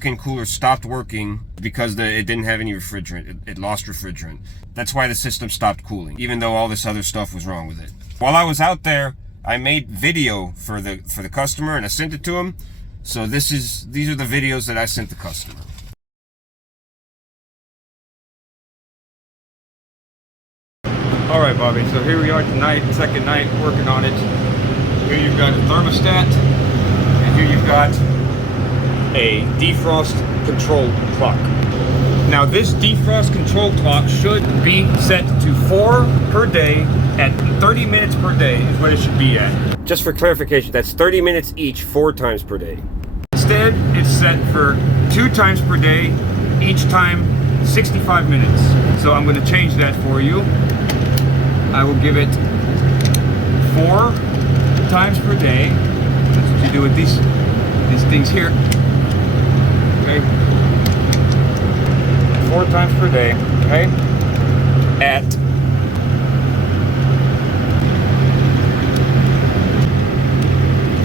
cooler stopped working because it didn't have any refrigerant. It lost refrigerant. That's why the system stopped cooling, even though all this other stuff was wrong with it. While I was out there, I made video for the customer and I sent it to him. So these are the videos that I sent the customer. All right, Bobby, so here we are tonight, second night working on it. Here you've got a thermostat, and here you've got a defrost control clock. Now this defrost control clock should be set to 4 per day at 30 minutes per day is what it should be at. Just for clarification, that's 30 minutes each, 4 times per day. Instead, it's set for 2 times per day, each time 65 minutes. So I'm going to change that for you. I will give it 4 times per day. That's what you do with these things here. Okay. 4 times per day, okay? At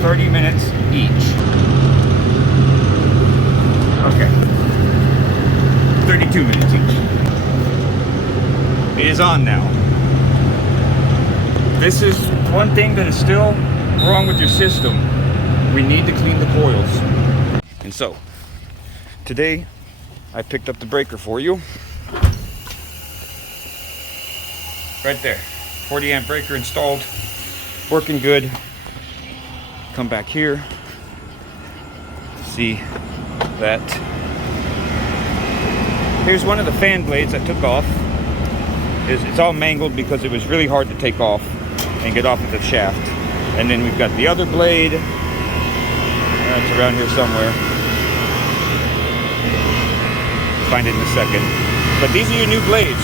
30 minutes each. Okay. 32 minutes each. It is on now. This is one thing that is still wrong with your system. We need to clean the coils. And so, today, I picked up the breaker for you. Right there. 40 amp breaker installed. Working good. Come back here. See that. Here's one of the fan blades I took off. It's all mangled because it was really hard to take off and get off of the shaft. And then we've got the other blade. It's around here somewhere. Find it in a second. But these are your new blades.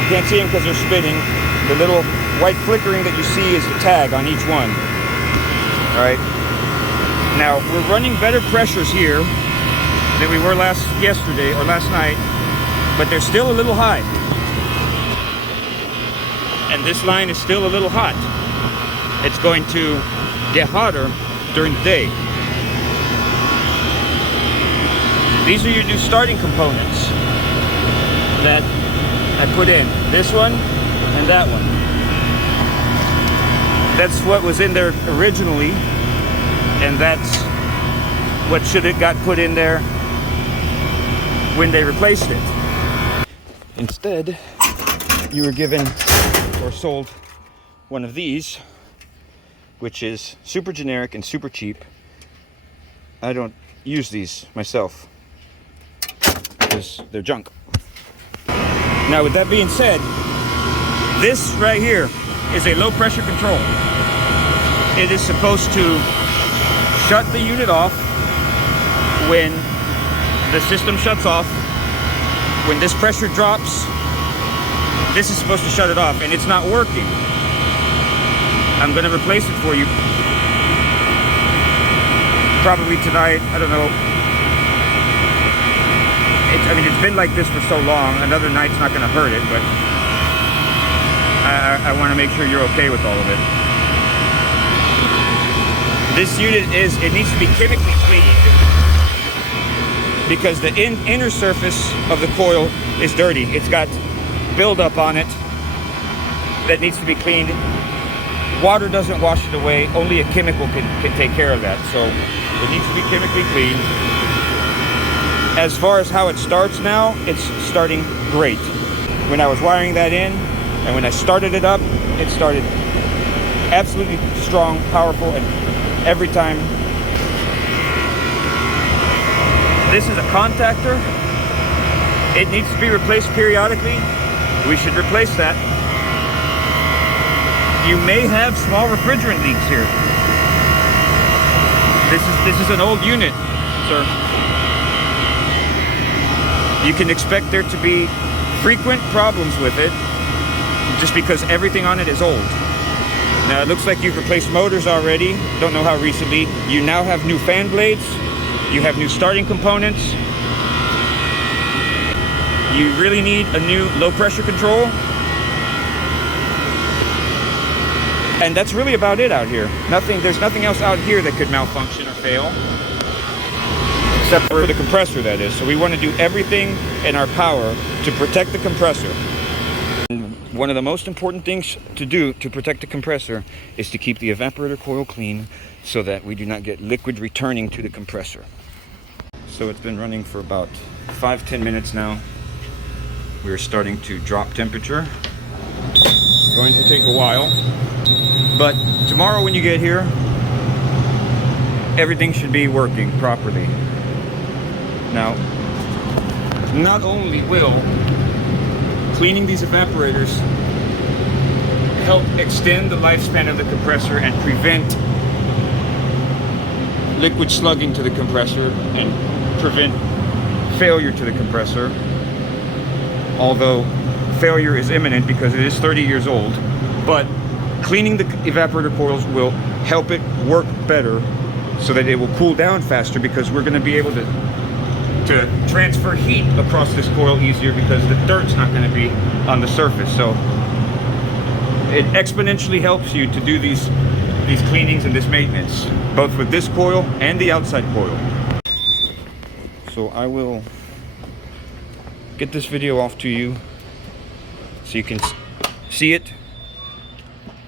You can't see them because they're spinning. The little white flickering that you see is the tag on each one. Alright. Now we're running better pressures here than we were last night, but they're still a little high. And this line is still a little hot. It's going to get hotter during the day. These are your new starting components that I put in. This one and that one. That's what was in there originally, and that's what should have got put in there when they replaced it. Instead, you were given or sold one of these, which is super generic and super cheap. I don't use these myself because they're junk. Now, with that being said, this right here is a low pressure control. It is supposed to shut the unit off when the system shuts off. When this pressure drops, this is supposed to shut it off, and it's not working. I'm going to replace it for you. Probably tonight, I don't know. It's been like this for so long. Another night's not going to hurt it, but I want to make sure you're okay with all of it. This unit it needs to be chemically cleaned because the inner surface of the coil is dirty. It's got buildup on it that needs to be cleaned. Water doesn't wash it away. Only a chemical can take care of that. So it needs to be chemically cleaned. As far as how it starts now, it's starting great. When I was wiring that in and when I started it up, it started absolutely strong, powerful, and every time. This is a contactor. It needs to be replaced periodically. We should replace that. You may have small refrigerant leaks here. This is an old unit, sir. You can expect there to be frequent problems with it just because everything on it is old. Now it looks like you've replaced motors already. Don't know how recently. You now have new fan blades. You have new starting components. You really need a new low pressure control. And that's really about it out here. There's nothing else out here that could malfunction or fail. except for the compressor, that is. So we want to do everything in our power to protect the compressor. And one of the most important things to do to protect the compressor is to keep the evaporator coil clean so that we do not get liquid returning to the compressor. So it's been running for about 5-10 minutes now. We're starting to drop temperature. It's going to take a while, but tomorrow when you get here, everything should be working properly. Now, not only will cleaning these evaporators help extend the lifespan of the compressor and prevent liquid slugging to the compressor and prevent failure to the compressor, although failure is imminent because it is 30 years old, but cleaning the evaporator coils will help it work better so that it will cool down faster, because we're going to be able to transfer heat across this coil easier because the dirt's not going to be on the surface. So it exponentially helps you to do these cleanings and this maintenance, both with this coil and the outside coil. So I will get this video off to you so you can see it,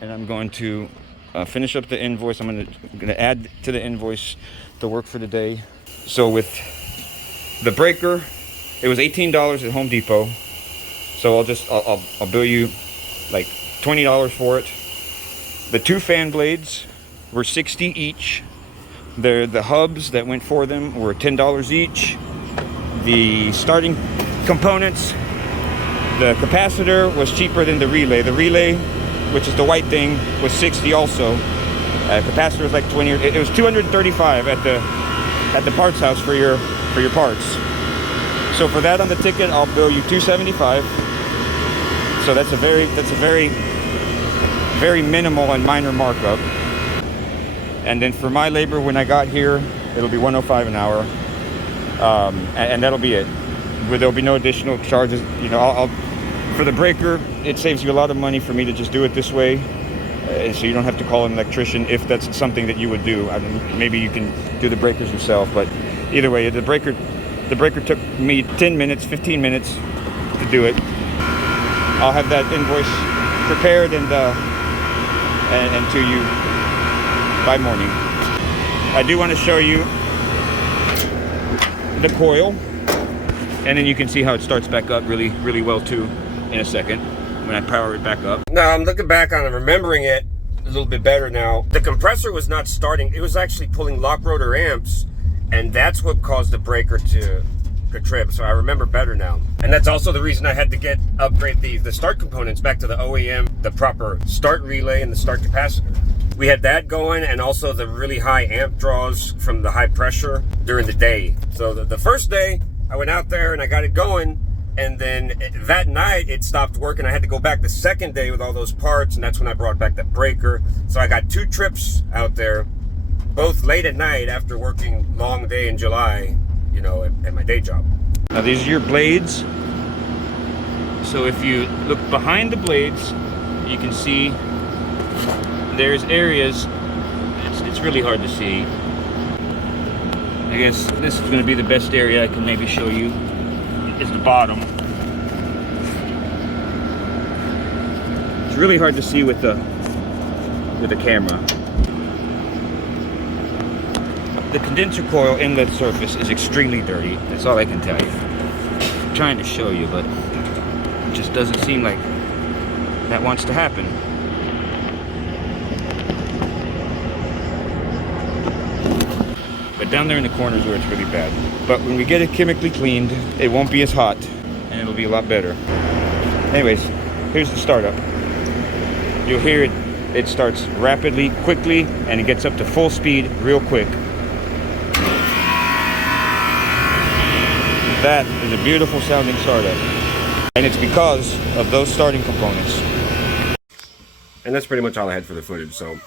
and I'm going to finish up the invoice. I'm going to add to the invoice the work for the day. So with the breaker, it was $18 at Home Depot, so I'll bill you like $20 for it. The two fan blades were $60 each. The hubs that went for them were $10 each. The starting components, the capacitor was cheaper than the relay. The relay, which is the white thing, was $60 also. Capacitor was like 20. It was $235 at the parts house for your parts. So for that on the ticket, I'll bill you $275. So that's a very minimal and minor markup. And then for my labor when I got here, it'll be $105 an hour, and that'll be it. There'll be no additional charges. You know, I'll for the breaker, it saves you a lot of money for me to just do it this way, so you don't have to call an electrician if that's something that you would do. I mean, maybe you can do the breakers yourself, but either way, the breaker took me 10 minutes, 15 minutes to do it. I'll have that invoice prepared and to you by morning. I do want to show you the coil, and then you can see how it starts back up really well too in a second when I power it back up. Now I'm looking back on it, remembering it a little bit better now. The compressor was not starting, it was actually pulling lock rotor amps, and that's what caused the breaker to trip. So I remember better now. And that's also the reason I had to upgrade the start components back to the OEM, the proper start relay and the start capacitor. We had that going, and also the really high amp draws from the high pressure during the day. So the first day I went out there and I got it going, and then that night it stopped working. I had to go back the second day with all those parts, and that's when I brought back that breaker. So I got 2 trips out there, both late at night after working long day in July, you know, at my day job. Now these are your blades. So if you look behind the blades, you can see there's areas, it's really hard to see. I guess this is going to be the best area I can maybe show you, is the bottom. It's really hard to see with the camera. The condenser coil inlet surface is extremely dirty. That's all I can tell you. I'm trying to show you, but it just doesn't seem like that wants to happen. But down there in the corners where it's really bad. But when we get it chemically cleaned, it won't be as hot, and it'll be a lot better. Anyways, here's the startup. You'll hear it starts rapidly, quickly, and it gets up to full speed real quick. That is a beautiful sounding startup. And it's because of those starting components. And that's pretty much all I had for the footage, so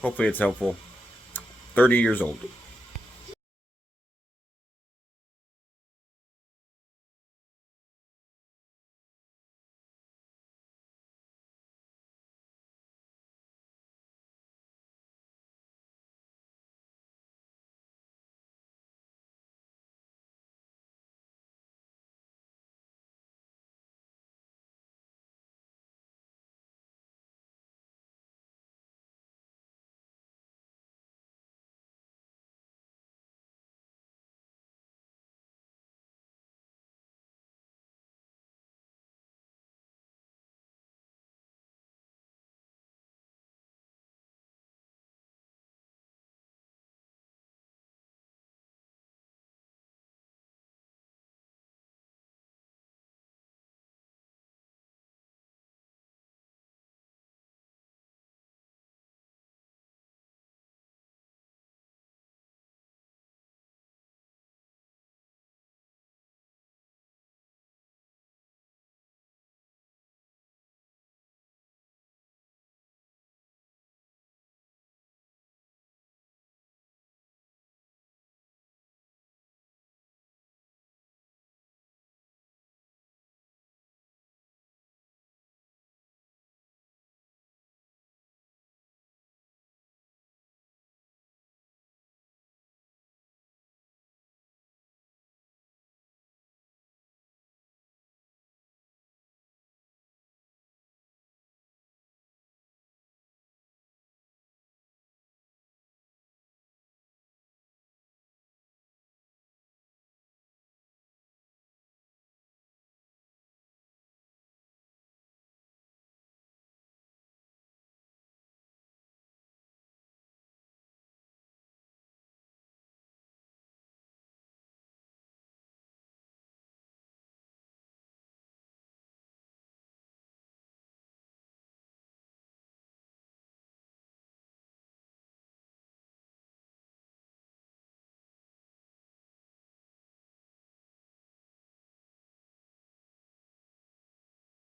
hopefully it's helpful. 30 years old.